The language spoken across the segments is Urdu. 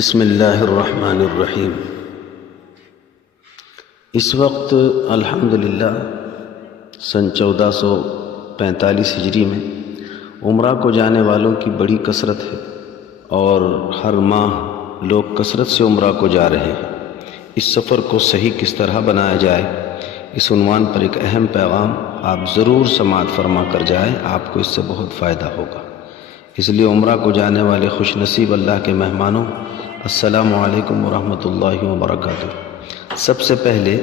بسم اللہ الرحمن الرحیم۔ اس وقت الحمدللہ سن 1445 ہجری میں عمرہ کو جانے والوں کی بڑی کثرت ہے اور ہر ماہ لوگ کثرت سے عمرہ کو جا رہے ہیں۔ اس سفر کو صحیح کس طرح بنایا جائے، اس عنوان پر ایک اہم پیغام آپ ضرور سماعت فرما کر جائیں، آپ کو اس سے بہت فائدہ ہوگا۔ اس لیے عمرہ کو جانے والے خوش نصیب اللہ کے مہمانوں، السلام علیکم ورحمۃ اللہ وبرکاتہ۔ سب سے پہلے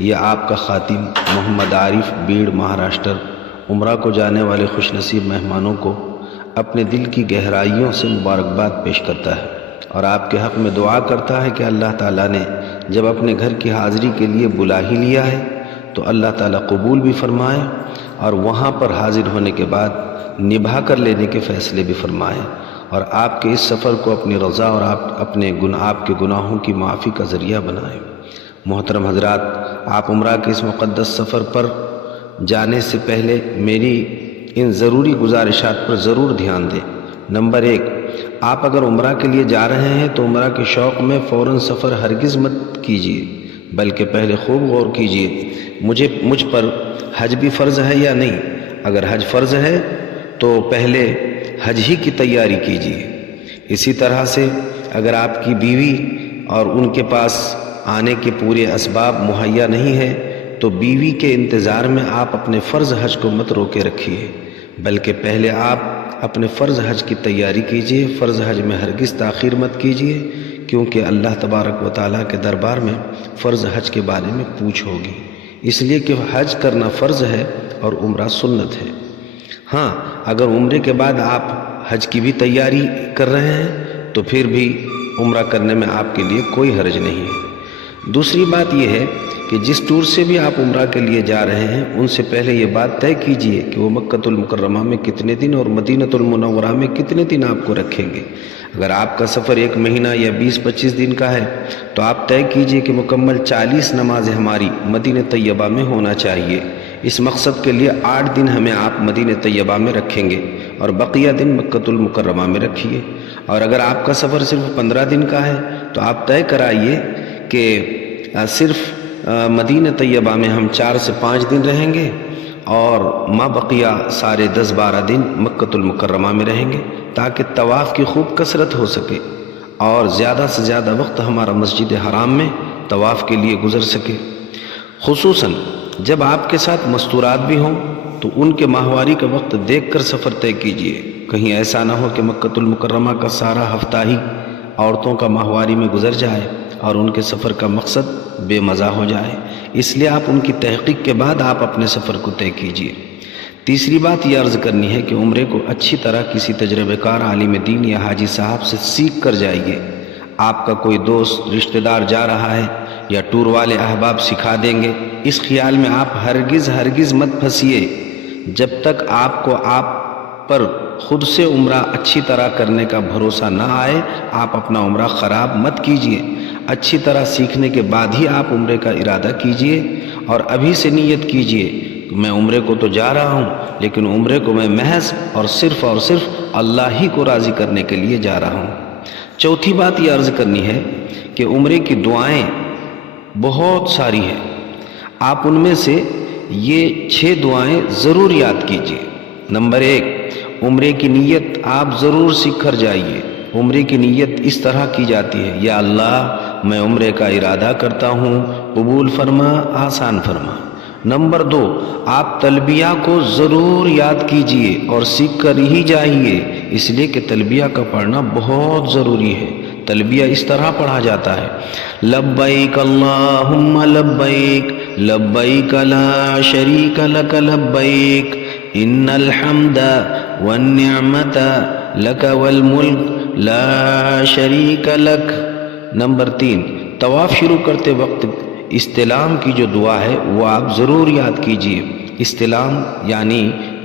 یہ آپ کا خاتم محمد عارف، بیڑ، مہاراشٹر، عمرہ کو جانے والے خوش نصیب مہمانوں کو اپنے دل کی گہرائیوں سے مبارکباد پیش کرتا ہے اور آپ کے حق میں دعا کرتا ہے کہ اللہ تعالیٰ نے جب اپنے گھر کی حاضری کے لیے بلا ہی لیا ہے تو اللہ تعالیٰ قبول بھی فرمائے اور وہاں پر حاضر ہونے کے بعد نبھا کر لینے کے فیصلے بھی فرمائے اور آپ کے اس سفر کو اپنی رضا اور آپ کے گناہوں کی معافی کا ذریعہ بنائے۔ محترم حضرات، آپ عمرہ کے اس مقدس سفر پر جانے سے پہلے میری ان ضروری گزارشات پر ضرور دھیان دیں۔ نمبر 1، آپ اگر عمرہ کے لیے جا رہے ہیں تو عمرہ کے شوق میں فوراً سفر ہرگز مت کیجیے، بلکہ پہلے خوب غور کیجیے مجھ پر حج بھی فرض ہے یا نہیں۔ اگر حج فرض ہے تو پہلے حج ہی کی تیاری کیجیے۔ اسی طرح سے اگر آپ کی بیوی اور ان کے پاس آنے کے پورے اسباب مہیا نہیں ہے تو بیوی کے انتظار میں آپ اپنے فرض حج کو مت روکے رکھیے، بلکہ پہلے آپ اپنے فرض حج کی تیاری کیجیے۔ فرض حج میں ہرگز تاخیر مت کیجیے، کیونکہ اللہ تبارک و تعالیٰ کے دربار میں فرض حج کے بارے میں پوچھ ہوگی، اس لیے کہ حج کرنا فرض ہے اور عمرہ سنت ہے۔ ہاں، اگر عمرے کے بعد آپ حج کی بھی تیاری کر رہے ہیں تو پھر بھی عمرہ کرنے میں آپ کے لیے کوئی حرج نہیں ہے۔ دوسری بات یہ ہے کہ جس ٹور سے بھی آپ عمرہ کے لیے جا رہے ہیں ان سے پہلے یہ بات طے کیجئے کہ وہ مکۃ المکرمہ میں کتنے دن اور مدینۃ المنورہ میں کتنے دن آپ کو رکھیں گے۔ اگر آپ کا سفر 1 مہینہ یا 20-25 دن کا ہے تو آپ طے کیجئے کہ مکمل 40 نمازیں ہماری مدینہ طیبہ میں ہونا چاہیے۔ اس مقصد کے لیے 8 دن ہمیں آپ مدینہ طیبہ میں رکھیں گے اور بقیہ دن مکۃ المکرمہ میں رکھیے۔ اور اگر آپ کا سفر صرف 15 دن کا ہے تو آپ طے کرائیے کہ صرف مدینہ طیبہ میں ہم 4 سے 5 دن رہیں گے اور ما بقیہ سارے 10-12 دن مکۃ المکرمہ میں رہیں گے، تاکہ طواف کی خوب کثرت ہو سکے اور زیادہ سے زیادہ وقت ہمارا مسجد حرام میں طواف کے لیے گزر سکے۔ خصوصاً جب آپ کے ساتھ مستورات بھی ہوں تو ان کے ماہواری کا وقت دیکھ کر سفر طے کیجیے، کہیں ایسا نہ ہو کہ مکۃ المکرمہ کا سارا ہفتہ ہی عورتوں کا ماہواری میں گزر جائے اور ان کے سفر کا مقصد بے مزہ ہو جائے۔ اس لیے آپ ان کی تحقیق کے بعد آپ اپنے سفر کو طے کیجیے۔ تیسری بات یہ عرض کرنی ہے کہ عمرے کو اچھی طرح کسی تجربہ کار عالم دین یا حاجی صاحب سے سیکھ کر جائیے۔ آپ کا کوئی دوست، رشتہ دار جا رہا ہے یا ٹور والے احباب سکھا دیں گے، اس خیال میں آپ ہرگز مت پھنسیے۔ جب تک آپ کو آپ پر خود سے عمرہ اچھی طرح کرنے کا بھروسہ نہ آئے، آپ اپنا عمرہ خراب مت کیجیے۔ اچھی طرح سیکھنے کے بعد ہی آپ عمرے کا ارادہ کیجیے اور ابھی سے نیت کیجیے کہ میں عمرے کو تو جا رہا ہوں، لیکن عمرے کو میں محض اور صرف اللہ ہی کو راضی کرنے کے لیے جا رہا ہوں۔ چوتھی بات یہ عرض کرنی ہے کہ عمرے کی دعائیں بہت ساری ہیں، آپ ان میں سے یہ 6 دعائیں ضرور یاد کیجیے۔ نمبر 1، عمرے کی نیت آپ ضرور سیکھ کر جائیے۔ عمرے کی نیت اس طرح کی جاتی ہے: یا اللہ، میں عمرے کا ارادہ کرتا ہوں، قبول فرما، آسان فرما۔ نمبر 2، آپ تلبیہ کو ضرور یاد کیجئے اور سیکھ کر ہی جائیے، اس لیے کہ تلبیہ کا پڑھنا بہت ضروری ہے۔ تلبیہ اس طرح پڑھا جاتا ہے: لبیک اللہم لبیک، لبیک لا شریک لک لبیک، ان الحمد والنعمت لک والملک لا شریک لک۔ نمبر 3، طواف شروع کرتے وقت استلام کی جو دعا ہے وہ آپ ضرور یاد کیجئے۔ استلام یعنی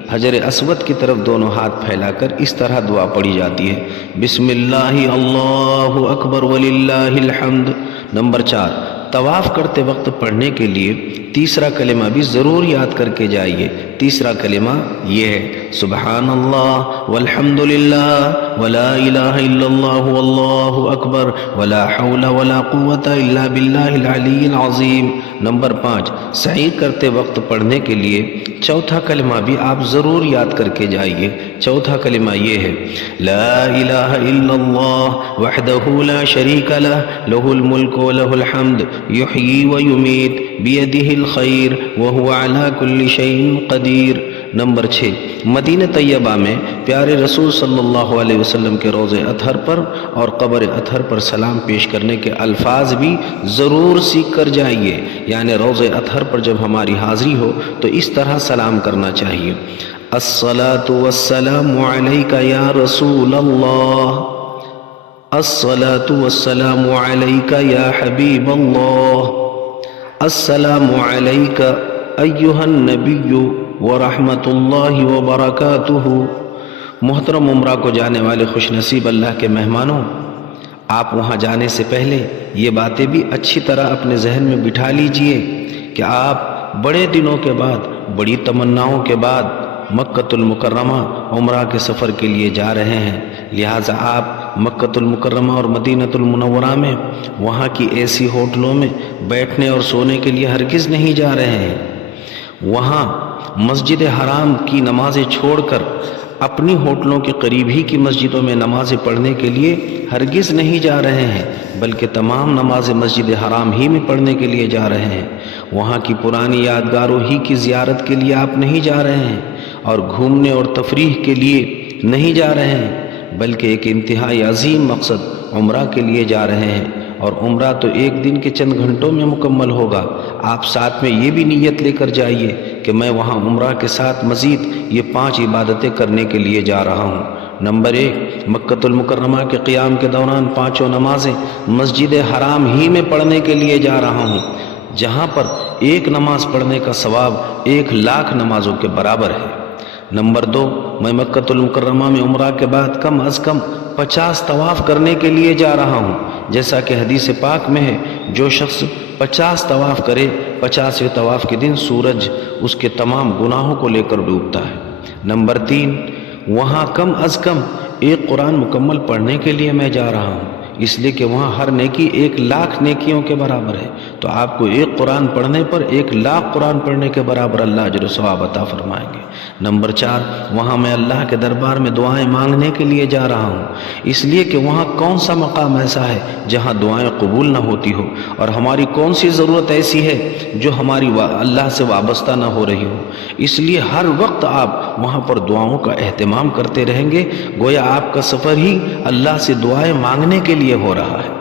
حجر اسود کی طرف دونوں ہاتھ پھیلا کر اس طرح دعا پڑھی جاتی ہے: بسم اللہ اللہ اکبر وللہ الحمد۔ نمبر 4، طواف کرتے وقت پڑھنے کے لیے تیسرا کلمہ بھی ضرور یاد کر کے جائیے۔ تیسرا کلمہ یہ ہے: سبحان اللہ والحمد للہ ولا الہ الا اللہ واللہ اکبر ولا حول ولا قوة الا باللہ العلی العظیم۔ نمبر 5، سعی کرتے وقت پڑھنے کے لیے چوتھا کلمہ بھی آپ ضرور یاد کر کے جائیے۔ چوتھا کلمہ یہ ہے لا الہ الا اللہ وحدہ لا شریک لہ لہ الملک ولہ الحمد یحیی ویمیت بیدہ الخیر وہو علی کل شیء قدیر۔ نمبر 6، مدینہ طیبہ میں پیارے رسول صلی اللہ علیہ وسلم کے روضہ اطہر پر اور قبر اطہر پر سلام پیش کرنے کے الفاظ بھی ضرور سیکھ کر جائیے۔ یعنی روضہ اطہر پر جب ہماری حاضری ہو تو اس طرح سلام کرنا چاہیے، الصلاۃ والسلام علیک یا رسول اللہ، الصلاۃ والسلام علیک یا حبیب اللہ، السلام علیک ایہا النبی ورحمۃ اللہ وبرکاتہ۔ محترم عمرہ کو جانے والے خوش نصیب اللہ کے مہمانوں، آپ وہاں جانے سے پہلے یہ باتیں بھی اچھی طرح اپنے ذہن میں بٹھا لیجئے کہ آپ بڑے دنوں کے بعد، بڑی تمناؤں کے بعد مکۃ المکرمہ عمرہ کے سفر کے لیے جا رہے ہیں۔ لہٰذا آپ مکۃ المکرمہ اور مدینۃ المنورہ میں وہاں کی ایسی ہوٹلوں میں بیٹھنے اور سونے کے لیے ہرگز نہیں جا رہے ہیں۔ وہاں مسجد حرام کی نمازیں چھوڑ کر اپنی ہوٹلوں کے قریب ہی کی مسجدوں میں نمازیں پڑھنے کے لیے ہرگز نہیں جا رہے ہیں، بلکہ تمام نمازیں مسجد حرام ہی میں پڑھنے کے لیے جا رہے ہیں۔ وہاں کی پرانی یادگاروں ہی کی زیارت کے لیے آپ نہیں جا رہے ہیں اور گھومنے اور تفریح کے لیے نہیں جا رہے ہیں، بلکہ ایک انتہائی عظیم مقصد عمرہ کے لیے جا رہے ہیں۔ اور عمرہ تو ایک دن کے چند گھنٹوں میں مکمل ہوگا۔ آپ ساتھ میں یہ بھی نیت لے کر جائیے کہ میں وہاں عمرہ کے ساتھ مزید یہ 5 عبادتیں کرنے کے لیے جا رہا ہوں۔ نمبر 1، مکۃ المکرمہ کے قیام کے دوران 5 نمازیں مسجد حرام ہی میں پڑھنے کے لیے جا رہا ہوں، جہاں پر ایک نماز پڑھنے کا ثواب 1,00,000 نمازوں کے برابر ہے۔ نمبر 2، میں مکۃ المکرمہ میں عمرہ کے بعد کم از کم 50 طواف کرنے کے لیے جا رہا ہوں، جیسا کہ حدیث پاک میں ہے جو شخص 50 طواف کرے، 50ویں طواف کے دن سورج اس کے تمام گناہوں کو لے کر ڈوبتا ہے۔ نمبر 3، وہاں کم از کم 1 قرآن مکمل پڑھنے کے لیے میں جا رہا ہوں، اس لیے کہ وہاں ہر نیکی 1,00,000 نیکیوں کے برابر ہے، تو آپ کو 1 قرآن پڑھنے پر 1,00,000 قرآن پڑھنے کے برابر اللہ اجر و ثواب عطا فرمائیں گے۔ نمبر 4، وہاں میں اللہ کے دربار میں دعائیں مانگنے کے لیے جا رہا ہوں، اس لیے کہ وہاں کون سا مقام ایسا ہے جہاں دعائیں قبول نہ ہوتی ہو، اور ہماری کون سی ضرورت ایسی ہے جو ہماری اللہ سے وابستہ نہ ہو رہی ہو۔ اس لیے ہر وقت آپ وہاں پر دعاؤں کا اہتمام کرتے رہیں گے، گویا آپ کا سفر ہی اللہ سے دعائیں مانگنے کے لیے ہو رہا ہے۔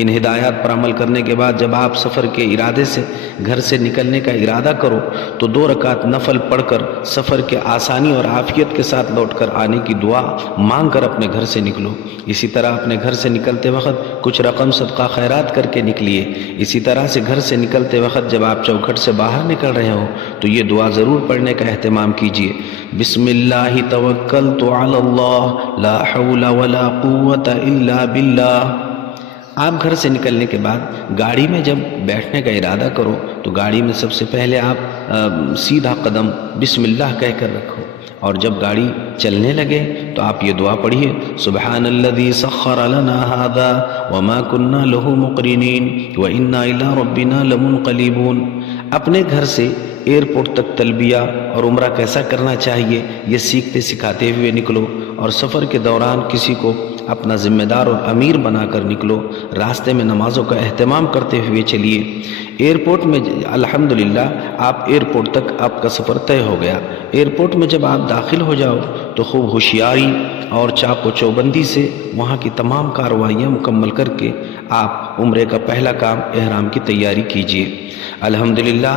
ان ہدایات پر عمل کرنے کے بعد جب آپ سفر کے ارادے سے گھر سے نکلنے کا ارادہ کرو تو 2 رکعت نفل پڑھ کر سفر کے آسانی اور عافیت کے ساتھ لوٹ کر آنے کی دعا مانگ کر اپنے گھر سے نکلو۔ اسی طرح اپنے گھر سے نکلتے وقت کچھ رقم صدقہ خیرات کر کے نکلیے۔ اسی طرح سے گھر سے نکلتے وقت جب آپ چوکھٹ سے باہر نکل رہے ہو تو یہ دعا ضرور پڑھنے کا اہتمام کیجیے، بسم اللہ توکلت علی اللہ لا حول ولا قوة الا باللہ۔ آپ گھر سے نکلنے کے بعد گاڑی میں جب بیٹھنے کا ارادہ کرو تو گاڑی میں سب سے پہلے آپ سیدھا قدم بسم اللہ کہہ کر رکھو، اور جب گاڑی چلنے لگے تو آپ یہ دعا پڑھیے، سبحان الذی سخر لنا ھذا وما كنا له مقرنین وانا الی ربنا لمنقلبون۔ اپنے گھر سے ایئرپورٹ تک تلبیہ اور عمرہ کیسا کرنا چاہیے یہ سیکھتے سکھاتے ہوئے نکلو، اور سفر کے دوران کسی کو اپنا ذمہ دار اور امیر بنا کر نکلو۔ راستے میں نمازوں کا اہتمام کرتے ہوئے چلیے۔ ایئرپورٹ میں الحمدللہ آپ ایئرپورٹ تک آپ کا سفر طے ہو گیا۔ ایئرپورٹ میں جب آپ داخل ہو جاؤ تو خوب ہوشیاری اور چاق و چوبندی سے وہاں کی تمام کارروائیاں مکمل کر کے آپ عمرے کا پہلا کام احرام کی تیاری کیجیے۔ الحمدللہ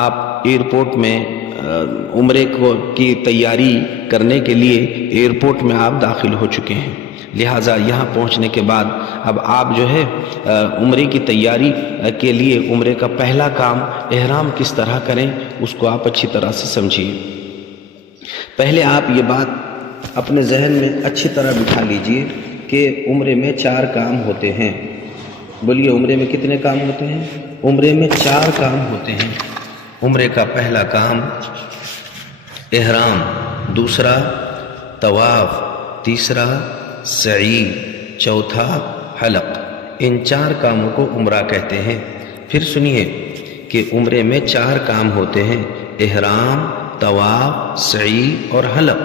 آپ ایئرپورٹ میں عمرے کی تیاری کرنے کے لیے ایئرپورٹ میں آپ داخل ہو چکے ہیں، لہٰذا یہاں پہنچنے کے بعد اب آپ جو ہے عمرے کی تیاری کے لیے عمرے کا پہلا کام احرام کس طرح کریں اس کو آپ اچھی طرح سے سمجھیے۔ پہلے آپ یہ بات اپنے ذہن میں اچھی طرح بٹھا لیجئے کہ عمرے میں 4 کام ہوتے ہیں۔ بولیے عمرے میں کتنے کام ہوتے ہیں؟ عمرے میں 4 کام ہوتے ہیں۔ عمرے کا پہلا کام احرام، دوسرا طواف، تیسرا سعی، چوتھا حلق۔ ان 4 کاموں کو عمرہ کہتے ہیں۔ پھر سنیے کہ عمرے میں 4 کام ہوتے ہیں: احرام، طواف، سعی اور حلق۔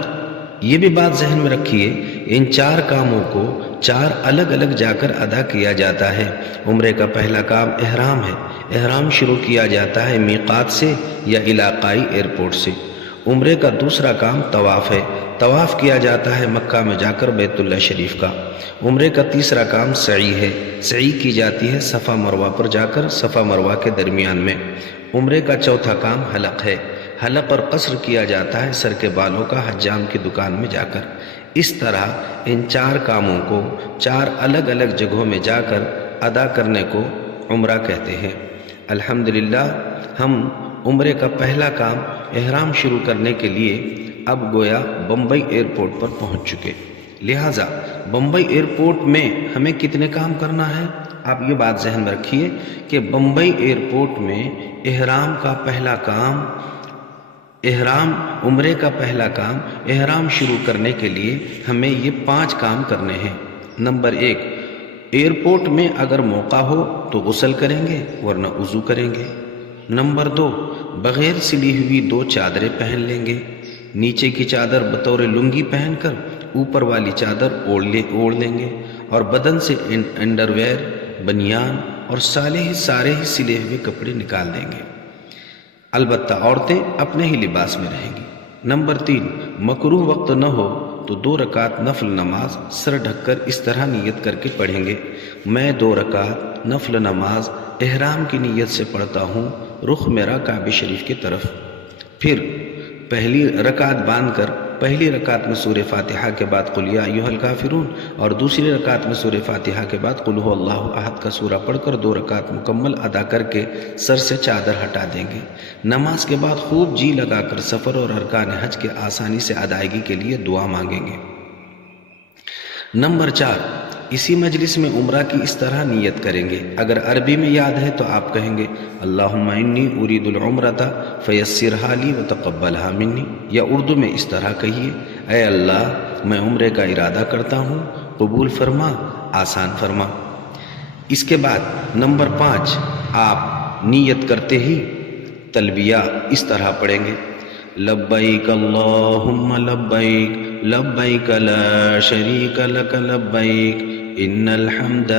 یہ بھی بات ذہن میں رکھیے، ان 4 کاموں کو 4 الگ الگ جا کر ادا کیا جاتا ہے۔ عمرے کا پہلا کام احرام ہے۔ احرام شروع کیا جاتا ہے میقات سے یا علاقائی ایئرپورٹ سے۔ عمرے کا دوسرا کام طواف ہے۔ طواف کیا جاتا ہے مکہ میں جا کر بیت اللہ شریف کا۔ عمرے کا تیسرا کام سعی ہے۔ سعی کی جاتی ہے صفا مروہ پر جا کر، صفا مروہ کے درمیان میں۔ عمرے کا چوتھا کام حلق ہے۔ حلق اور قصر کیا جاتا ہے سر کے بالوں کا حجام کی دکان میں جا کر۔ اس طرح ان 4 کاموں کو 4 الگ الگ جگہوں میں جا کر ادا کرنے کو عمرہ کہتے ہیں۔ الحمدللہ ہم عمرے کا پہلا کام احرام شروع کرنے کے لیے اب گویا بمبئی ایئرپورٹ پر پہنچ چکے۔ لہٰذا بمبئی ایئرپورٹ میں ہمیں کتنے کام کرنا ہے؟ آپ یہ بات ذہن میں رکھیے کہ بمبئی ایئرپورٹ میں احرام کا پہلا کام، عمرے کا پہلا کام احرام شروع کرنے کے لیے ہمیں یہ 5 کام کرنے ہیں۔ نمبر 1، ایئرپورٹ میں اگر موقع ہو تو غسل کریں گے ورنہ وضو کریں گے۔ نمبر 2، بغیر سلی ہوئی 2 چادریں پہن لیں گے۔ نیچے کی چادر بطور لنگی پہن کر اوپر والی چادر اوڑھ لیں گے اور بدن سے انڈر ویئر، بنیان اور سارے ہی سلے ہوئے کپڑے نکال دیں گے۔ البتہ عورتیں اپنے ہی لباس میں رہیں گی۔ نمبر 3، مکروہ وقت نہ ہو تو 2 رکعت نفل نماز سر ڈھک کر اس طرح نیت کر کے پڑھیں گے: میں 2 رکعت نفل نماز احرام کی نیت سے پڑھتا ہوں، رخ میرا کعبہ شریف کی طرف۔ پھر پہلی رکعت باندھ کر پہلی رکعت میں سورہ فاتحہ کے بعد قل یا ایھا الکافرون اور دوسری رکعت میں سورہ فاتحہ کے بعد قل ھو اللہ احد کا سورہ پڑھ کر 2 رکعت مکمل ادا کر کے سر سے چادر ہٹا دیں گے۔ نماز کے بعد خوب جی لگا کر سفر اور ارکان حج کے آسانی سے ادائیگی کے لیے دعا مانگیں گے۔ نمبر 4، اسی مجلس میں عمرہ کی اس طرح نیت کریں گے۔ اگر عربی میں یاد ہے تو آپ کہیں گے اللہم انی ارید العمرۃ فیسرھا لی وتقبلھا منی، یا اردو میں اس طرح کہیے: اے اللہ میں عمرے کا ارادہ کرتا ہوں، قبول فرما، آسان فرما۔ اس کے بعد نمبر 5، آپ نیت کرتے ہی تلبیہ اس طرح پڑھیں گے: لبیک اللہم لبیک لبیک لا شریک لک لبیک ان الحمد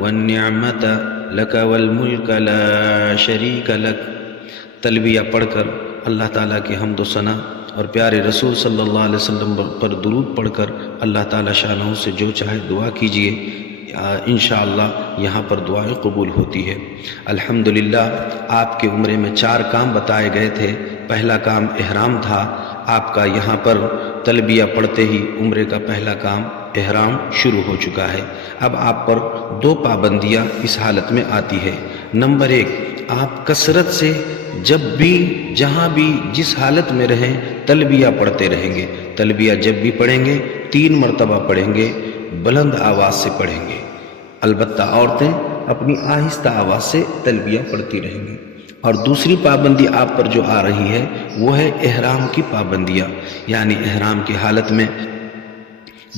والنعمت لک والملک لا شریک لک۔ تلبیہ پڑھ کر اللہ تعالیٰ کی حمد و ثنا اور پیارے رسول صلی اللہ علیہ وسلم پر درود پڑھ کر اللہ تعالیٰ شانہ سے جو چاہے دعا کیجئے، انشاءاللہ یہاں پر دعائیں قبول ہوتی ہے۔ الحمدللہ آپ کے عمرے میں 4 کام بتائے گئے تھے۔ پہلا کام احرام تھا، آپ کا یہاں پر تلبیہ پڑھتے ہی عمرے کا پہلا کام احرام شروع ہو چکا ہے۔ اب آپ پر 2 پابندیاں اس حالت میں آتی ہے۔ نمبر 1، آپ کثرت سے جب بھی جہاں بھی جس حالت میں رہیں تلبیہ پڑھتے رہیں گے۔ تلبیہ جب بھی پڑھیں گے 3 مرتبہ پڑھیں گے، بلند آواز سے پڑھیں گے۔ البتہ عورتیں اپنی آہستہ آواز سے تلبیہ پڑھتی رہیں گی۔ اور دوسری پابندی آپ پر جو آ رہی ہے وہ ہے احرام کی پابندیاں، یعنی احرام کی حالت میں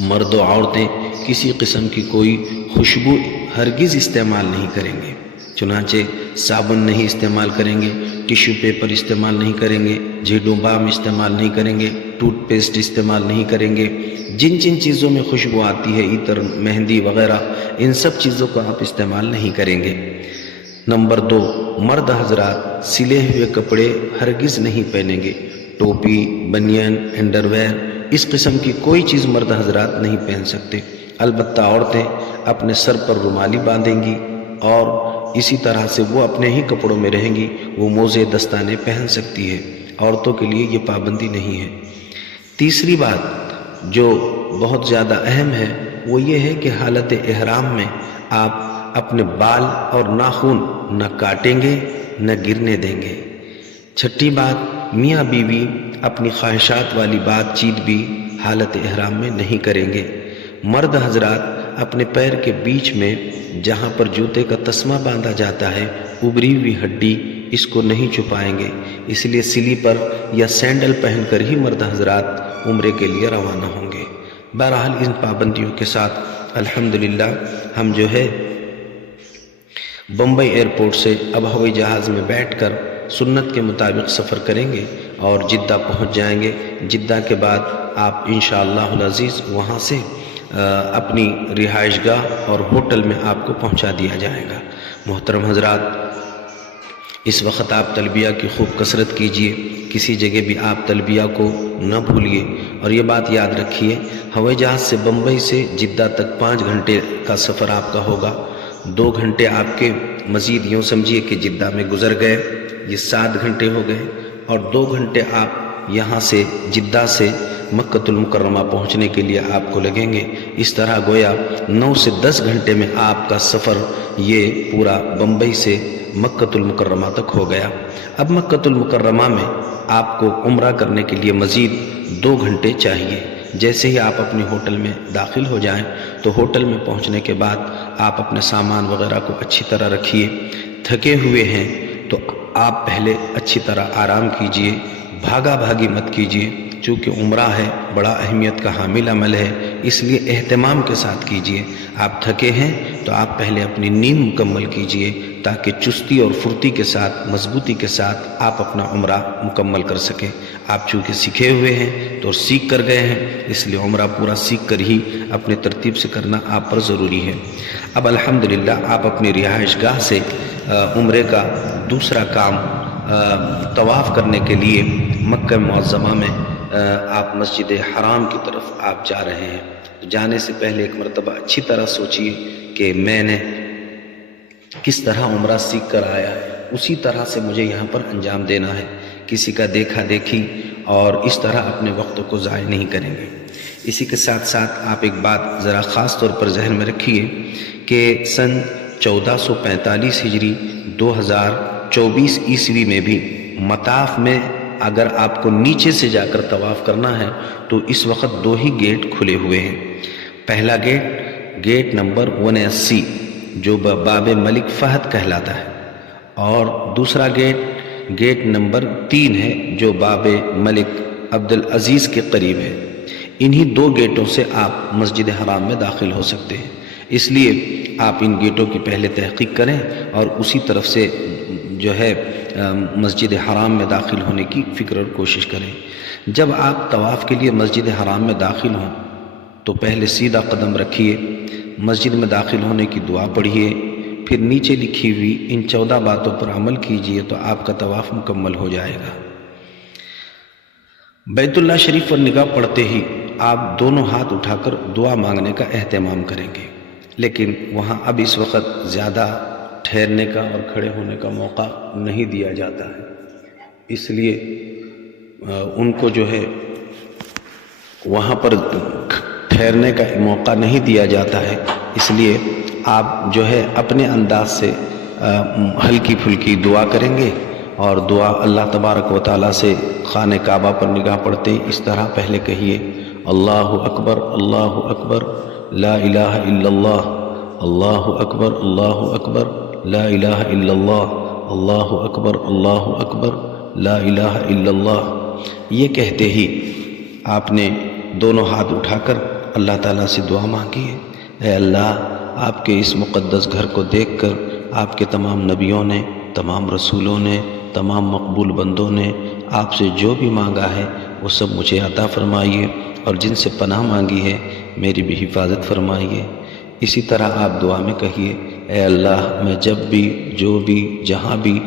مرد و عورتیں کسی قسم کی کوئی خوشبو ہرگز استعمال نہیں کریں گے۔ چنانچہ صابن نہیں استعمال کریں گے، ٹیشو پیپر استعمال نہیں کریں گے، جھیڈو بام استعمال نہیں کریں گے، ٹوتھ پیسٹ استعمال نہیں کریں گے۔ جن چیزوں میں خوشبو آتی ہے، عطر، مہندی وغیرہ، ان سب چیزوں کو آپ استعمال نہیں کریں گے۔ نمبر 2، مرد حضرات سلے ہوئے کپڑے ہرگز نہیں پہنیں گے۔ ٹوپی، بنیان، انڈر ویئر، اس قسم کی کوئی چیز مرد حضرات نہیں پہن سکتے۔ البتہ عورتیں اپنے سر پر رومالی باندھیں گی اور اسی طرح سے وہ اپنے ہی کپڑوں میں رہیں گی، وہ موزے دستانے پہن سکتی ہے۔ عورتوں کے لیے یہ پابندی نہیں ہے۔ تیسری بات جو بہت زیادہ اہم ہے وہ یہ ہے کہ حالت احرام میں آپ اپنے بال اور ناخن نہ کاٹیں گے نہ گرنے دیں گے۔ چھٹی بات، میاں بیوی اپنی خواہشات والی بات چیت بھی حالت احرام میں نہیں کریں گے۔ مرد حضرات اپنے پیر کے بیچ میں جہاں پر جوتے کا تسمہ باندھا جاتا ہے، ابری ہوئی ہڈی، اس کو نہیں چھپائیں گے۔ اس لیے سلیپر یا سینڈل پہن کر ہی مرد حضرات عمرے کے لیے روانہ ہوں گے۔ بہرحال ان پابندیوں کے ساتھ الحمدللہ ہم جو ہے بمبئی ایئرپورٹ سے اب ہوائی جہاز میں بیٹھ کر سنت کے مطابق سفر کریں گے اور جدہ پہنچ جائیں گے۔ جدہ کے بعد آپ انشاءاللہ العزیز وہاں سے اپنی رہائش گاہ اور ہوٹل میں آپ کو پہنچا دیا جائے گا۔ محترم حضرات، اس وقت آپ تلبیہ کی خوب کثرت کیجئے، کسی جگہ بھی آپ تلبیہ کو نہ بھولیے، اور یہ بات یاد رکھیے ہوائی جہاز سے بمبئی سے جدہ تک 5 گھنٹے کا سفر آپ کا ہوگا۔ 2 گھنٹے آپ کے مزید یوں سمجھیے کہ جدہ میں گزر گئے، یہ 7 گھنٹے ہو گئے، اور 2 گھنٹے آپ یہاں سے جدہ سے مکہ المکرمہ پہنچنے کے لیے آپ کو لگیں گے۔ اس طرح گویا 9 سے 10 گھنٹے میں آپ کا سفر یہ پورا بمبئی سے مکہ المکرمہ تک ہو گیا۔ اب مکہ المکرمہ میں آپ کو عمرہ کرنے کے لیے مزید 2 گھنٹے چاہیے۔ جیسے ہی آپ اپنے ہوٹل میں داخل ہو جائیں تو ہوٹل میں پہنچنے کے بعد آپ اپنے سامان وغیرہ کو اچھی طرح رکھیے۔ تھکے ہوئے ہیں تو آپ پہلے اچھی طرح آرام کیجئے، بھاگا بھاگی مت کیجئے، چونکہ عمرہ ہے، بڑا اہمیت کا حامل عمل ہے، اس لیے اہتمام کے ساتھ کیجئے۔ آپ تھکے ہیں تو آپ پہلے اپنی نیند مکمل کیجئے تاکہ چستی اور پھرتی کے ساتھ، مضبوطی کے ساتھ آپ اپنا عمرہ مکمل کر سکیں۔ آپ چونکہ سیکھے ہوئے ہیں تو سیکھ کر گئے ہیں، اس لیے عمرہ پورا سیکھ کر ہی اپنے ترتیب سے کرنا آپ پر ضروری ہے۔ اب الحمدللہ آپ اپنی رہائش گاہ سے عمرے کا دوسرا کام طواف کرنے کے لیے مکہ معظمہ میں آپ مسجد حرام کی طرف آپ جا رہے ہیں۔ جانے سے پہلے ایک مرتبہ اچھی طرح سوچئے کہ میں نے کس طرح عمرہ سیکھ کر آیا ہے، اسی طرح سے مجھے یہاں پر انجام دینا ہے۔ کسی کا دیکھا دیکھی اور اس طرح اپنے وقت کو ضائع نہیں کریں گے۔ اسی کے ساتھ ساتھ آپ ایک بات ذرا خاص طور پر ذہن میں رکھیے کہ سن 1445 ہجری 2024 عیسوی میں بھی مطاف میں اگر آپ کو نیچے سے جا کر طواف کرنا ہے تو اس وقت 2 ہی گیٹ کھلے ہوئے ہیں۔ پہلا گیٹ نمبر 79 جو باب ملک فہد کہلاتا ہے، اور دوسرا گیٹ نمبر 3 ہے جو باب ملک عبدالعزیز کے قریب ہے۔ انہی 2 گیٹوں سے آپ مسجد حرام میں داخل ہو سکتے ہیں، اس لیے آپ ان گیٹوں کی پہلے تحقیق کریں اور اسی طرف سے جو ہے مسجد حرام میں داخل ہونے کی فکر اور کوشش کریں۔ جب آپ طواف کے لیے مسجد حرام میں داخل ہوں تو پہلے سیدھا قدم رکھیے، مسجد میں داخل ہونے کی دعا پڑھیے، پھر نیچے لکھی ہوئی ان 14 باتوں پر عمل کیجئے تو آپ کا طواف مکمل ہو جائے گا۔ بیت اللہ شریف پر نگاہ پڑتے ہی آپ دونوں ہاتھ اٹھا کر دعا مانگنے کا اہتمام کریں گے، لیکن وہاں اب اس وقت زیادہ ٹھہرنے کا اور کھڑے ہونے کا موقع نہیں دیا جاتا ہے، اس لیے ان کو جو ہے وہاں پر ٹھہرنے کا موقع نہیں دیا جاتا ہے، اس لیے آپ جو ہے اپنے انداز سے ہلکی پھلکی دعا کریں گے، اور دعا اللہ تبارک و تعالیٰ سے خانہ کعبہ پر نگاہ پڑتے ہی اس طرح پہلے کہیے: اللہ اکبر لا الہ الا اللہ، اللہ اکبر لا الہ الا اللہ، اللہ اکبر لا الہ الا اللہ۔ یہ کہتے ہی آپ نے دونوں ہاتھ اٹھا کر اللہ تعالیٰ سے دعا مانگی ہے: اے اللہ، آپ کے اس مقدس گھر کو دیکھ کر آپ کے تمام نبیوں نے، تمام رسولوں نے، تمام مقبول بندوں نے آپ سے جو بھی مانگا ہے وہ سب مجھے عطا فرمائیے، اور جن سے پناہ مانگی ہے میری بھی حفاظت فرمائیے۔ اسی طرح آپ دعا میں کہیے: اے اللہ، میں جب بھی، جو بھی، جہاں بھی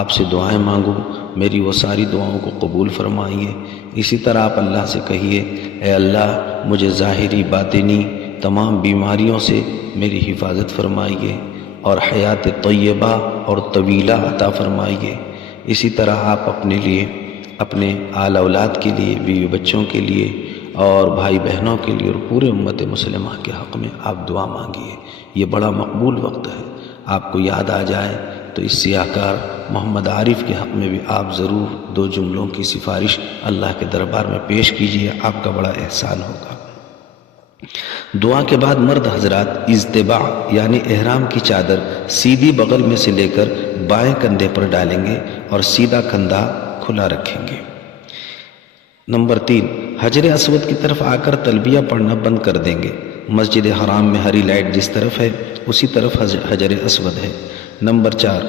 آپ سے دعائیں مانگوں میری وہ ساری دعاؤں کو قبول فرمائیے۔ اسی طرح آپ اللہ سے کہیے: اے اللہ، مجھے ظاہری باطنی تمام بیماریوں سے میری حفاظت فرمائیے اور حیات طیبہ اور طویلہ عطا فرمائیے۔ اسی طرح آپ اپنے لیے، اپنے آل اولاد کے لیے، بیوی بچوں کے لیے اور بھائی بہنوں کے لیے اور پورے امت مسلمہ کے حق میں آپ دعا مانگیے۔ یہ بڑا مقبول وقت ہے، آپ کو یاد آ جائے تو اس سیاہکار محمد عارف کے حق میں بھی آپ ضرور 2 جملوں کی سفارش اللہ کے دربار میں پیش کیجیے، آپ کا بڑا احسان ہوگا۔ دعا کے بعد مرد حضرات اضطباع یعنی احرام کی چادر سیدھی بغل میں سے لے کر بائیں کندھے پر ڈالیں گے اور سیدھا کندھا کھلا رکھیں گے۔ نمبر 3، حجر اسود کی طرف آ کر تلبیہ پڑھنا بند کر دیں گے۔ مسجد حرام میں ہری لائٹ جس طرف ہے اسی طرف حجر اسود ہے۔ نمبر 4،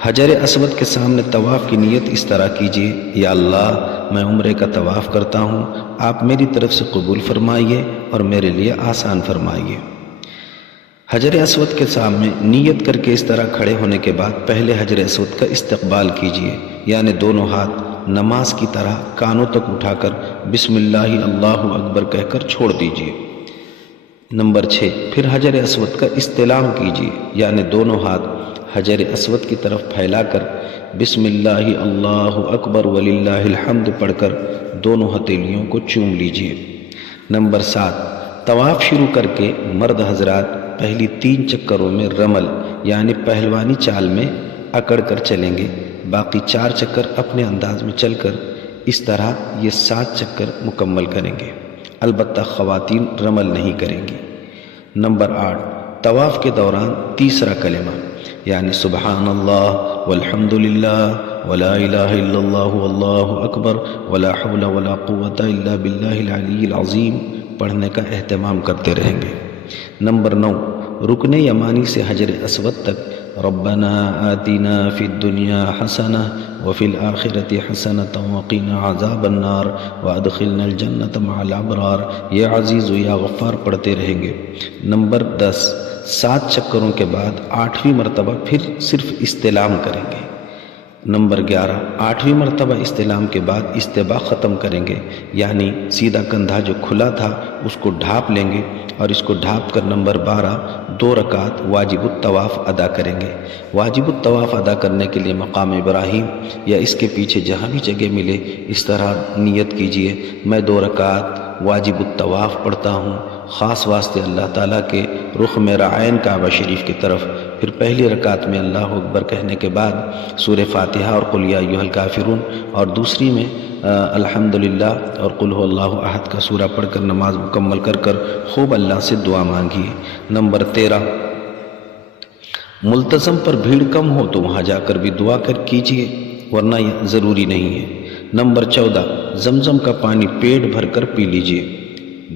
حجر اسود کے سامنے طواف کی نیت اس طرح کیجیے، یا اللہ میں عمرے کا طواف کرتا ہوں، آپ میری طرف سے قبول فرمائیے اور میرے لیے آسان فرمائیے۔ حجر اسود کے سامنے نیت کر کے اس طرح کھڑے ہونے کے بعد پہلے حجر اسود کا استقبال کیجیے، یعنی دونوں ہاتھ نماز کی طرح کانوں تک اٹھا کر بسم اللہ اللہ اکبر کہہ کر چھوڑ دیجیے۔ نمبر 6، پھر حجر اسود کا استلام کیجیے، یعنی دونوں ہاتھ حجر اسود کی طرف پھیلا کر بسم اللہ اللہ اکبر وللہ الحمد پڑھ کر دونوں ہتھیلیوں کو چوم لیجیے۔ نمبر 7، طواف شروع کر کے مرد حضرات پہلی 3 چکروں میں رمل یعنی پہلوانی چال میں اکڑ کر چلیں گے، باقی 4 چکر اپنے انداز میں چل کر اس طرح یہ 7 چکر مکمل کریں گے، البتہ خواتین رمل نہیں کریں گی۔ نمبر 8، طواف کے دوران تیسرا کلمہ یعنی سبحان اللہ والحمد للہ ولا الہ الا اللہ واللہ اکبر ولا حول ولا قوت الا باللہ العلی العظیم پڑھنے کا اہتمام کرتے رہیں گے۔ نمبر 9، رکن یمانی سے حجر اسود تک ربنا آتنا فی الدنیا حسنہ وفی الآخرۃ حسنۃ وقنا عذاب النار وادخلنا الجنۃ مع الابرار یا عزیز و یا غفار پڑھتے رہیں گے۔ نمبر 10، 7 چکروں کے بعد 8ویں مرتبہ پھر صرف استلام کریں گے۔ نمبر 11، 8ویں مرتبہ استلام کے بعد استباء ختم کریں گے، یعنی سیدھا کندھا جو کھلا تھا اس کو ڈھانپ لیں گے اور اس کو ڈھانپ کر نمبر 12 2 رکعت واجب الطواف ادا کریں گے۔ واجب الطواف ادا کرنے کے لیے مقام ابراہیم یا اس کے پیچھے جہاں بھی جگہ ملے اس طرح نیت کیجئے، میں 2 رکعت واجب الطواف پڑھتا ہوں، خاص واسطے اللہ تعالیٰ کے رخ میرا عین کعبہ شریف کی طرف۔ پھر پہلی رکعت میں اللہ اکبر کہنے کے بعد سورہ فاتحہ اور قل یا ایھا الکافرون، اور دوسری میں الحمدللہ اور قل ھو اللہ احد کا سورہ پڑھ کر نماز مکمل کر کر خوب اللہ سے دعا مانگیے۔ نمبر 13، ملتزم پر بھیڑ کم ہو تو وہاں جا کر بھی دعا کر کیجیے، ورنہ یہ ضروری نہیں ہے۔ نمبر 14، زمزم کا پانی پیٹ بھر کر پی لیجیے۔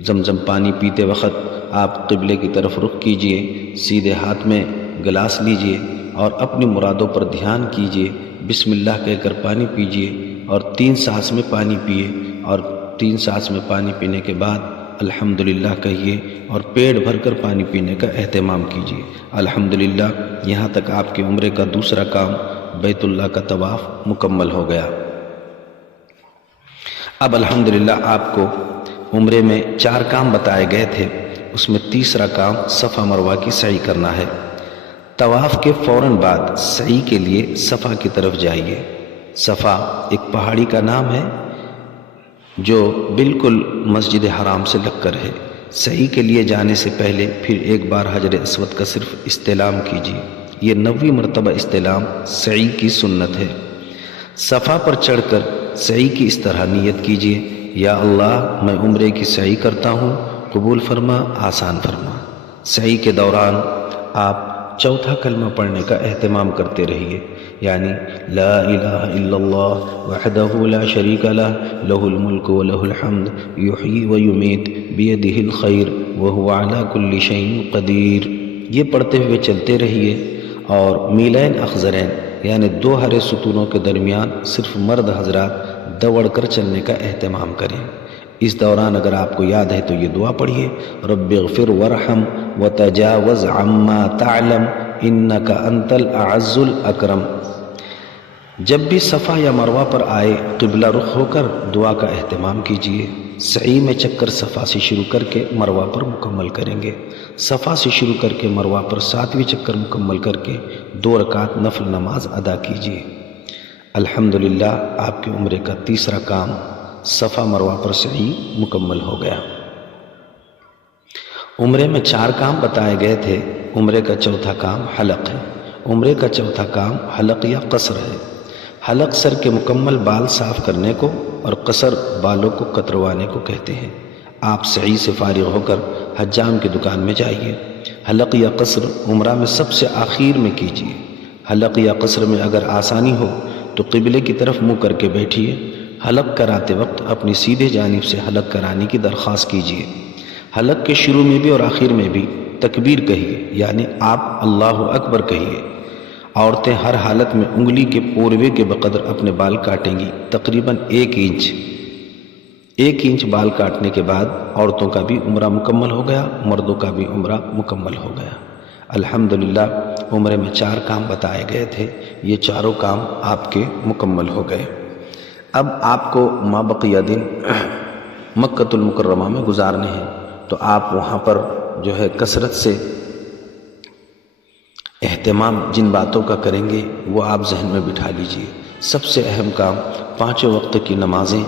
زمزم پانی پیتے وقت آپ قبلے کی طرف رخ کیجیے، سیدھے ہاتھ میں گلاس لیجیے اور اپنی مرادوں پر دھیان کیجیے، بسم اللہ کہہ کر پانی پیجیے اور 3 سانس میں پانی پیئے، اور 3 سانس میں پانی پینے کے بعد الحمدللہ کہیے اور پیٹ بھر کر پانی پینے کا اہتمام کیجیے۔ الحمدللہ، یہاں تک آپ کے عمرے کا دوسرا کام بیت اللہ کا طواف مکمل ہو گیا۔ اب الحمدللہ آپ کو عمرے میں 4 کام بتائے گئے تھے، اس میں تیسرا کام صفا مروہ کی سعی کرنا ہے۔ طواف کے فوراً بعد سعی کے لیے صفا کی طرف جائیے۔ صفا ایک پہاڑی کا نام ہے جو بالکل مسجد حرام سے لگ کر ہے۔ سعی کے لیے جانے سے پہلے پھر ایک بار حجر اسود کا صرف استلام کیجیے، یہ 9ویں مرتبہ استلام سعی کی سنت ہے۔ صفا پر چڑھ کر سعی کی اس طرح نیت کیجیے، یا اللہ میں عمرے کی سعی کرتا ہوں، قبول فرما، آسان فرما۔ سعی کے دوران آپ چوتھا کلمہ پڑھنے کا اہتمام کرتے رہیے، یعنی لا الہ الا اللہ وحدہ لا شریک لہ لہ الملک ولہ الحمد یحیی ویمیت بیدہ الخیر وہو علی کل شیء قدیر۔ یہ پڑھتے ہوئے چلتے رہیے اور میلین اخضرین یعنی 2 ہرے ستونوں کے درمیان صرف مرد حضرات دوڑ کر چلنے کا اہتمام کریں۔ اس دوران اگر آپ کو یاد ہے تو یہ دعا پڑھیے، رب اغفر ورحم وتجاوز عما تعلم انک انت الاعز الاکرم۔ جب بھی صفا یا مروہ پر آئے قبلہ رخ ہو کر دعا کا اہتمام کیجیے۔ سعی میں چکر صفا سے شروع کر کے مروہ پر مکمل کریں گے۔ صفا سے شروع کر کے مروہ پر 7ویں چکر مکمل کر کے 2 رکعت نفل نماز ادا کیجیے۔ الحمدللہ، آپ کے عمرے کا تیسرا کام صفا مروہ پر سعی مکمل ہو گیا۔ عمرے میں 4 کام بتائے گئے تھے، عمرے کا چوتھا کام حلق ہے۔ عمرے کا چوتھا کام حلق یا قصر ہے۔ حلق سر کے مکمل بال صاف کرنے کو اور قصر بالوں کو کتروانے کو کہتے ہیں۔ آپ سعی سے فارغ ہو کر حجام کی دکان میں جائیے۔ حلق یا قصر عمرہ میں سب سے آخر میں کیجیے۔ حلق یا قصر میں اگر آسانی ہو تو قبلے کی طرف منہ کر کے بیٹھیے، حلق کراتے وقت اپنی سیدھے جانب سے حلق کرانے کی درخواست کیجیے۔ حلق کے شروع میں بھی اور آخر میں بھی تکبیر کہیے، یعنی آپ اللہ اکبر کہیے۔ عورتیں ہر حالت میں انگلی کے پوروے کے بقدر اپنے بال کاٹیں گی، تقریباً 1 انچ بال کاٹنے کے بعد عورتوں کا بھی عمرہ مکمل ہو گیا، مردوں کا بھی عمرہ مکمل ہو گیا۔ الحمدللہ عمرے میں 4 کام بتائے گئے تھے، یہ چاروں کام آپ کے مکمل ہو گئے۔ اب آپ کو مابقیہ دن مکۃ المکرمہ میں گزارنے ہیں، تو آپ وہاں پر جو ہے کثرت سے اہتمام جن باتوں کا کریں گے وہ آپ ذہن میں بٹھا لیجئے۔ سب سے اہم کام 5 وقت کی نمازیں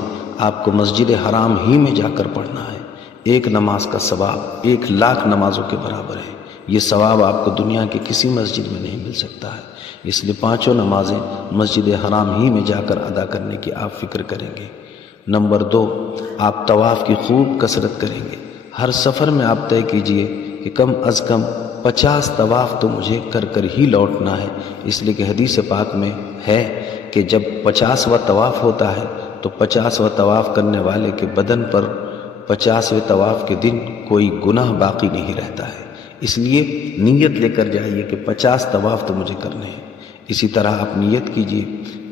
آپ کو مسجد حرام ہی میں جا کر پڑھنا ہے۔ ایک نماز کا ثواب 1,00,000 نمازوں کے برابر ہے۔ یہ ثواب آپ کو دنیا کی کسی مسجد میں نہیں مل سکتا ہے، اس لیے 5 نمازیں مسجد حرام ہی میں جا کر ادا کرنے کی آپ فکر کریں گے۔ نمبر 2، آپ طواف کی خوب کثرت کریں گے۔ ہر سفر میں آپ طے کیجئے کہ کم از کم 50 طواف تو مجھے کر ہی لوٹنا ہے، اس لیے کہ حدیث پاک میں ہے کہ جب 50واں طواف ہوتا ہے تو 50واں طواف کرنے والے کے بدن پر 50ویں طواف کے دن کوئی گناہ باقی نہیں رہتا ہے۔ اس لیے نیت لے کر جائیے کہ 50 طواف تو مجھے کرنے ہیں۔ اسی طرح آپ نیت کیجئے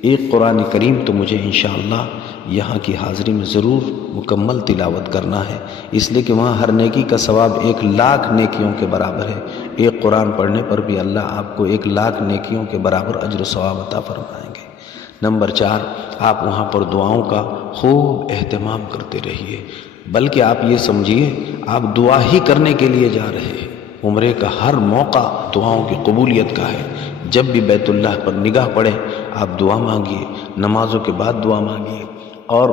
ایک قرآن کریم تو مجھے انشاءاللہ یہاں کی حاضری میں ضرور مکمل تلاوت کرنا ہے، اس لیے کہ وہاں ہر نیکی کا ثواب 1,00,000 نیکیوں کے برابر ہے۔ ایک قرآن پڑھنے پر بھی اللہ آپ کو 1,00,000 نیکیوں کے برابر اجر و ثواب عطا فرمائیں گے۔ نمبر 4، آپ وہاں پر دعاؤں کا خوب اہتمام کرتے رہیے، بلکہ آپ یہ سمجھیے آپ دعا ہی کرنے کے لیے جا رہے ہیں۔ عمرے کا ہر موقع دعاؤں کی قبولیت کا ہے۔ جب بھی بیت اللہ پر نگاہ پڑے آپ دعا مانگیے، نمازوں کے بعد دعا مانگیے، اور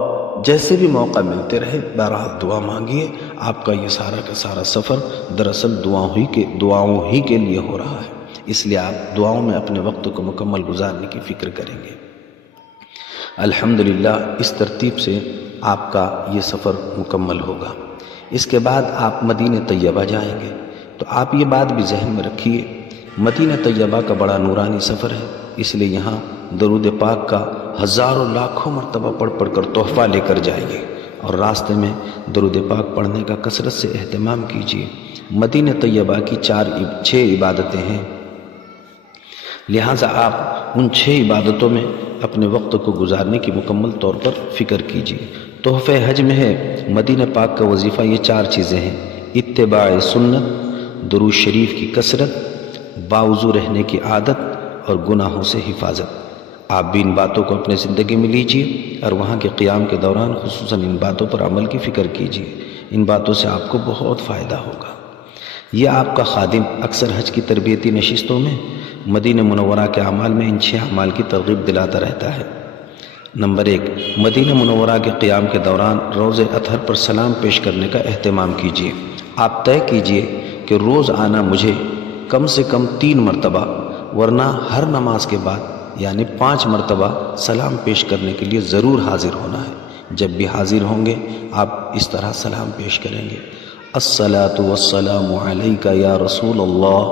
جیسے بھی موقع ملتے رہے بہرحال دعا مانگیے۔ آپ کا یہ سارا کا سارا سفر دراصل دعاؤں ہی کے لیے ہو رہا ہے، اس لیے آپ دعاؤں میں اپنے وقت کو مکمل گزارنے کی فکر کریں گے۔ الحمدللہ اس ترتیب سے آپ کا یہ سفر مکمل ہوگا۔ اس کے بعد آپ مدینہ طیبہ جائیں گے، تو آپ یہ بات بھی ذہن میں رکھیے مدینہ طیبہ کا بڑا نورانی سفر ہے، اس لیے یہاں درود پاک کا ہزاروں لاکھوں مرتبہ پڑھ کر تحفہ لے کر جائیے، اور راستے میں درود پاک پڑھنے کا کثرت سے اہتمام کیجیے۔ مدینہ طیبہ کی 6 عبادتیں ہیں، لہٰذا آپ ان 6 عبادتوں میں اپنے وقت کو گزارنے کی مکمل طور پر فکر کیجیے۔ تحفہ حج میں ہے مدینہ پاک کا وظیفہ، یہ 4 چیزیں ہیں: اتباع سنت، درود شریف کی کثرت، باوضو رہنے کی عادت، اور گناہوں سے حفاظت۔ آپ بھی ان باتوں کو اپنے زندگی میں لیجئے اور وہاں کے قیام کے دوران خصوصاً ان باتوں پر عمل کی فکر کیجیے۔ ان باتوں سے آپ کو بہت فائدہ ہوگا۔ یہ آپ کا خادم اکثر حج کی تربیتی نشستوں میں مدینہ منورہ کے اعمال میں ان 6 اعمال کی ترغیب دلاتا رہتا ہے۔ نمبر 1، مدینہ منورہ کے قیام کے دوران روز اطہر پر سلام پیش کرنے کا اہتمام کیجیے۔ آپ طے کیجیے کہ روز آنا مجھے کم سے کم 3 مرتبہ، ورنہ ہر نماز کے بعد یعنی 5 مرتبہ سلام پیش کرنے کے لیے ضرور حاضر ہونا ہے۔ جب بھی حاضر ہوں گے آپ اس طرح سلام پیش کریں گے: الصلاۃ والسلام علیک یا رسول اللہ،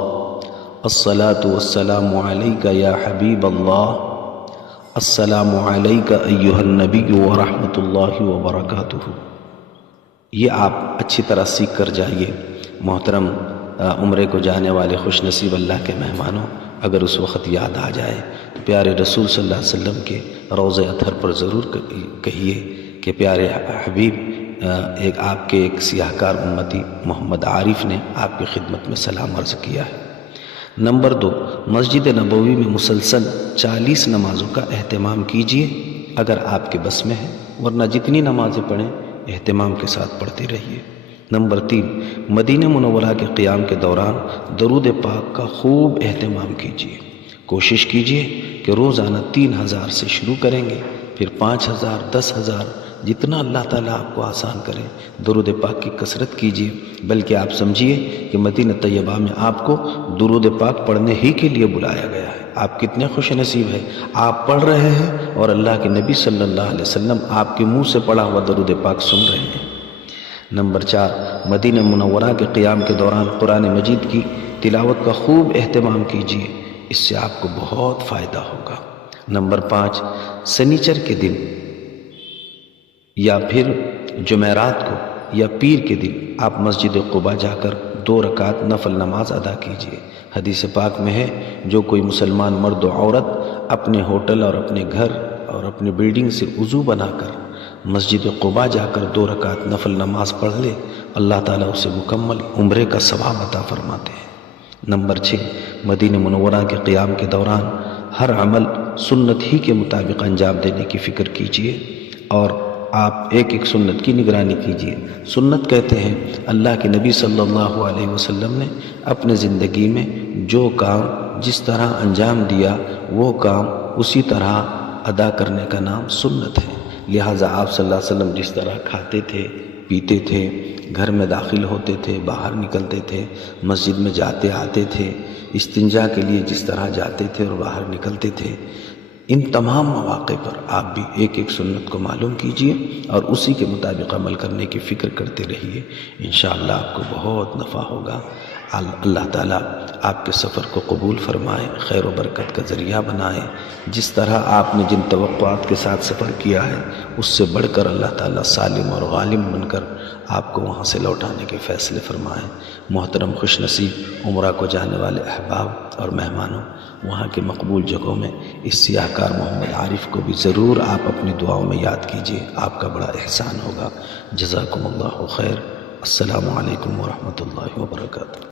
الصلاۃ والسلام علیک یا حبیب اللہ، السلام علیک ایھا النبی ورحمۃ اللہ وبرکاتہ۔ یہ آپ اچھی طرح سیکھ کر جائیے۔ محترم عمرے کو جانے والے خوش نصیب اللہ کے مہمانوں، اگر اس وقت یاد آ جائے تو پیارے رسول صلی اللہ علیہ وسلم کے روض اطہر پر ضرور کہیے کہ پیارے حبیب، آپ کے ایک سیاہ کار امتی محمد عارف نے آپ کی خدمت میں سلام عرض کیا ہے۔ نمبر 2، مسجد نبوی میں مسلسل 40 نمازوں کا اہتمام کیجیے اگر آپ کے بس میں ہے، ورنہ جتنی نمازیں پڑھیں اہتمام کے ساتھ پڑھتے رہیے۔ نمبر 3، مدینہ منورہ کے قیام کے دوران درود پاک کا خوب اہتمام کیجیے۔ کوشش کیجیے کہ روزانہ 3000 سے شروع کریں گے، پھر 5000، 10,000، جتنا اللہ تعالیٰ آپ کو آسان کرے درود پاک کی کثرت کیجیے۔ بلکہ آپ سمجھیے کہ مدینہ طیبہ میں آپ کو درود پاک پڑھنے ہی کے لیے بلایا گیا ہے۔ آپ کتنے خوش نصیب ہیں، آپ پڑھ رہے ہیں اور اللہ کے نبی صلی اللہ علیہ وسلم آپ کے منہ سے پڑھا ہوا درود پاک سن رہے ہیں۔ نمبر 4، مدینہ منورہ کے قیام کے دوران قرآن مجید کی تلاوت کا خوب اہتمام کیجیے، اس سے آپ کو بہت فائدہ ہوگا۔ نمبر 5، سنیچر کے دن یا پھر جمعرات کو یا پیر کے دن آپ مسجد قباء جا کر 2 رکعت نفل نماز ادا کیجیے۔ حدیث پاک میں ہے جو کوئی مسلمان مرد و عورت اپنے ہوٹل اور اپنے گھر اور اپنے بلڈنگ سے وضو بنا کر مسجد قباء جا کر 2 رکعت نفل نماز پڑھ لے، اللہ تعالیٰ اسے مکمل عمرے کا ثواب عطا فرماتے ہیں۔ نمبر 6، مدینہ منورہ کے قیام کے دوران ہر عمل سنت ہی کے مطابق انجام دینے کی فکر کیجیے اور آپ ایک ایک سنت کی نگرانی کیجیے۔ سنت کہتے ہیں اللہ کے نبی صلی اللہ علیہ وسلم نے اپنے زندگی میں جو کام جس طرح انجام دیا وہ کام اسی طرح ادا کرنے کا نام سنت ہے۔ لہٰذا آپ صلی اللہ علیہ وسلم جس طرح کھاتے تھے، پیتے تھے، گھر میں داخل ہوتے تھے، باہر نکلتے تھے، مسجد میں جاتے آتے تھے، استنجا کے لیے جس طرح جاتے تھے اور باہر نکلتے تھے، ان تمام مواقع پر آپ بھی ایک ایک سنت کو معلوم کیجئے اور اسی کے مطابق عمل کرنے کی فکر کرتے رہیے۔ انشاءاللہ آپ کو بہت نفع ہوگا۔ اللہ تعالیٰ آپ کے سفر کو قبول فرمائے، خیر و برکت کا ذریعہ بنائے۔ جس طرح آپ نے جن توقعات کے ساتھ سفر کیا ہے اس سے بڑھ کر اللہ تعالیٰ سالم اور غالب بن کر آپ کو وہاں سے لوٹانے کے فیصلے فرمائیں۔ محترم خوش نصیب عمرہ کو جانے والے احباب اور مہمانوں، وہاں کے مقبول جگہوں میں اس سیاہ کار محمد عارف کو بھی ضرور آپ اپنی دعاؤں میں یاد کیجیے، آپ کا بڑا احسان ہوگا۔ جزاکم اللہ خیر۔ السلام علیکم ورحمۃ اللہ وبرکاتہ۔